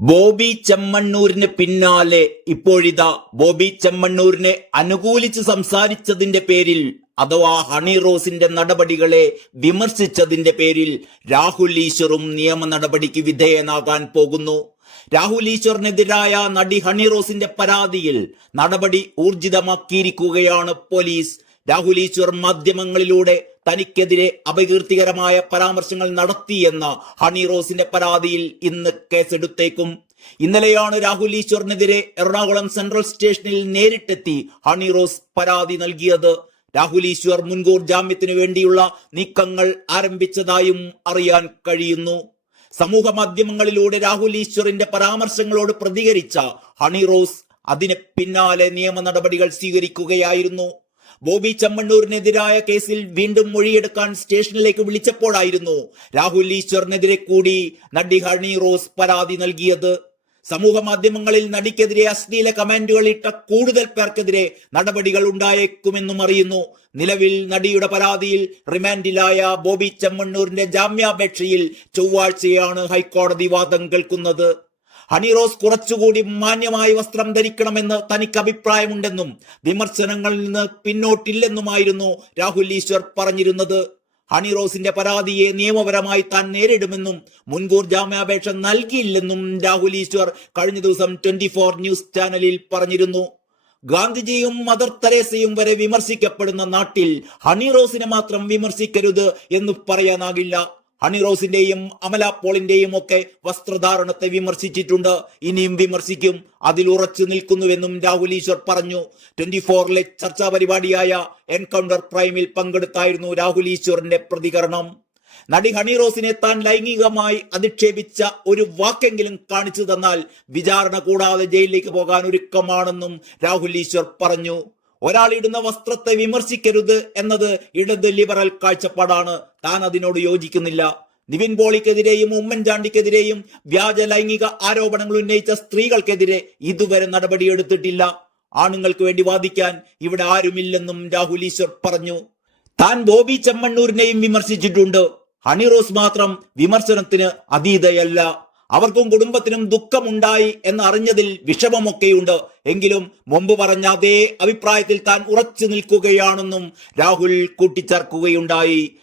ബോബി ചെമ്മണ്ണൂരിന് പിന്നാലെ ഇപ്പോഴിതാ ബോബി ചെമ്മണ്ണൂരിനെ അനുകൂലിച്ച് സംസാരിച്ചതിന്റെ പേരിൽ അഥവാ ഹണി റോസിന്റെ നടപടികളെ വിമർശിച്ചതിന്റെ പേരിൽ രാഹുൽ ഈശ്വറും നിയമ നടപടിക്ക് വിധേയനാകാൻ പോകുന്നു. രാഹുൽ ഈശ്വറിനെതിരായ നടി ഹണി റോസിന്റെ പരാതിയിൽ നടപടി ഊർജിതമാക്കിയിരിക്കുകയാണ് പോലീസ്. രാഹുൽ ഈശ്വർ മാധ്യമങ്ങളിലൂടെ തനിക്കെതിരെ അപകീർത്തികരമായ പരാമർശങ്ങൾ നടത്തിയെന്ന ഹണി റോസിന്റെ പരാതിയിൽ ഇന്ന് കേസെടുത്തേക്കും. ഇന്നലെയാണ് രാഹുൽ ഈശ്വറിനെതിരെ എറണാകുളം സെൻട്രൽ സ്റ്റേഷനിൽ നേരിട്ടെത്തി ഹണി റോസ് പരാതി നൽകിയത്. രാഹുൽ ഈശ്വർ മുൻകൂർ ജാമ്യത്തിനു വേണ്ടിയുള്ള നീക്കങ്ങൾ ആരംഭിച്ചതായും അറിയാൻ കഴിയുന്നു. സമൂഹ മാധ്യമങ്ങളിലൂടെ രാഹുൽ ഈശ്വറിന്റെ പരാമർശങ്ങളോട് പ്രതികരിച്ച ഹണി റോസ് അതിന് പിന്നാലെ നിയമ നടപടികൾ സ്വീകരിക്കുകയായിരുന്നു. ബോബി ചമ്മണ്ണൂരിനെതിരായ കേസിൽ വീണ്ടും മൊഴിയെടുക്കാൻ സ്റ്റേഷനിലേക്ക് വിളിച്ചപ്പോഴായിരുന്നു രാഹുൽ ഈശ്വറിനെതിരെ കൂടി നടി ഹണി റോസ് പരാതി നൽകിയത്. സമൂഹ മാധ്യമങ്ങളിൽ നടിക്കെതിരെ അശ്ലീല കമന്റുകൾ ഇട്ട കൂടുതൽ പേർക്കെതിരെ നടപടികൾ ഉണ്ടായേക്കുമെന്നും അറിയുന്നു. നിലവിൽ നടിയുടെ പരാതിയിൽ റിമാൻഡിലായ ബോബി ചെമ്മണ്ണൂരിന്റെ ജാമ്യാപേക്ഷയിൽ ചൊവ്വാഴ്ചയാണ് ഹൈക്കോടതി വാദം കേൾക്കുന്നത്. ഹണി റോസ് കുറച്ചുകൂടി മാന്യമായ വസ്ത്രം ധരിക്കണമെന്ന് തനിക്ക് അഭിപ്രായമുണ്ടെന്നും വിമർശനങ്ങളിൽ നിന്ന് പിന്നോട്ടില്ലെന്നുമായിരുന്നു രാഹുൽ ഈശ്വർ പറഞ്ഞിരുന്നത്. ഹണി റോസിന്റെ പരാതിയെ നിയമപരമായി താൻ നേരിടുമെന്നും മുൻകൂർ ജാമ്യാപേക്ഷ നൽകിയില്ലെന്നും രാഹുൽ ഈശ്വർ കഴിഞ്ഞ ദിവസം ട്വന്റി ഫോർ ന്യൂസ് ചാനലിൽ പറഞ്ഞിരുന്നു. ഗാന്ധിജിയും മദർ തെരേസയും വരെ വിമർശിക്കപ്പെടുന്ന നാട്ടിൽ ഹണി റോസിനെ മാത്രം വിമർശിക്കരുത് എന്ന് പറയാനാകില്ല. ഹണി റോസിന്റെയും അമല പോളിന്റെയും ഒക്കെ വസ്ത്രധാരണത്തെ വിമർശിച്ചിട്ടുണ്ട്. ഇനിയും വിമർശിക്കും. അതിൽ ഉറച്ചു നിൽക്കുന്നുവെന്നും രാഹുൽ ഈശ്വർ പറഞ്ഞു. ട്വന്റി ഫോറിലെ ചർച്ചാ പരിപാടിയായ എൻകൗണ്ടർ പ്രൈമിൽ പങ്കെടുത്തായിരുന്നു രാഹുൽ ഈശ്വറിന്റെ പ്രതികരണം. നടി ഹണി റോസിനെ താൻ ലൈംഗികമായി അധിക്ഷേപിച്ച ഒരു വാക്കെങ്കിലും കാണിച്ചു തന്നാൽ വിചാരണ കൂടാതെ ജയിലിലേക്ക് പോകാൻ ഒരുക്കമാണെന്നും രാഹുൽ ഈശ്വർ പറഞ്ഞു. ഒരാൾ ഇടുന്ന വസ്ത്രത്തെ വിമർശിക്കരുത് എന്നത് ഇടത് ലിബറൽ കാഴ്ചപ്പാടാണ്. താൻ അതിനോട് യോജിക്കുന്നില്ല. നിവിൻ പോളിക്കെതിരെയും ഉമ്മൻചാണ്ടിക്കെതിരെയും വ്യാജ ലൈംഗിക ആരോപണങ്ങൾ ഉന്നയിച്ച സ്ത്രീകൾക്കെതിരെ ഇതുവരെ നടപടിയെടുത്തിട്ടില്ല. ആണുങ്ങൾക്ക് വേണ്ടി വാദിക്കാൻ ഇവിടെ ആരുമില്ലെന്നും രാഹുൽ ഈശ്വർ പറഞ്ഞു. താൻ ബോബി ചെമ്മണ്ണൂരിനെയും വിമർശിച്ചിട്ടുണ്ട്. ഹണിറോസ് മാത്രം വിമർശനത്തിന് അതീതയല്ല. അവർക്കും കുടുംബത്തിനും ദുഃഖമുണ്ടായി എന്ന് അറിഞ്ഞതിൽ വിഷമമൊക്കെയുണ്ട്. എങ്കിലും മുമ്പ് പറഞ്ഞ അതേ അഭിപ്രായത്തിൽ താൻ ഉറച്ചു നിൽക്കുകയാണെന്നും രാഹുൽ കൂട്ടിച്ചേർക്കുകയുണ്ടായി.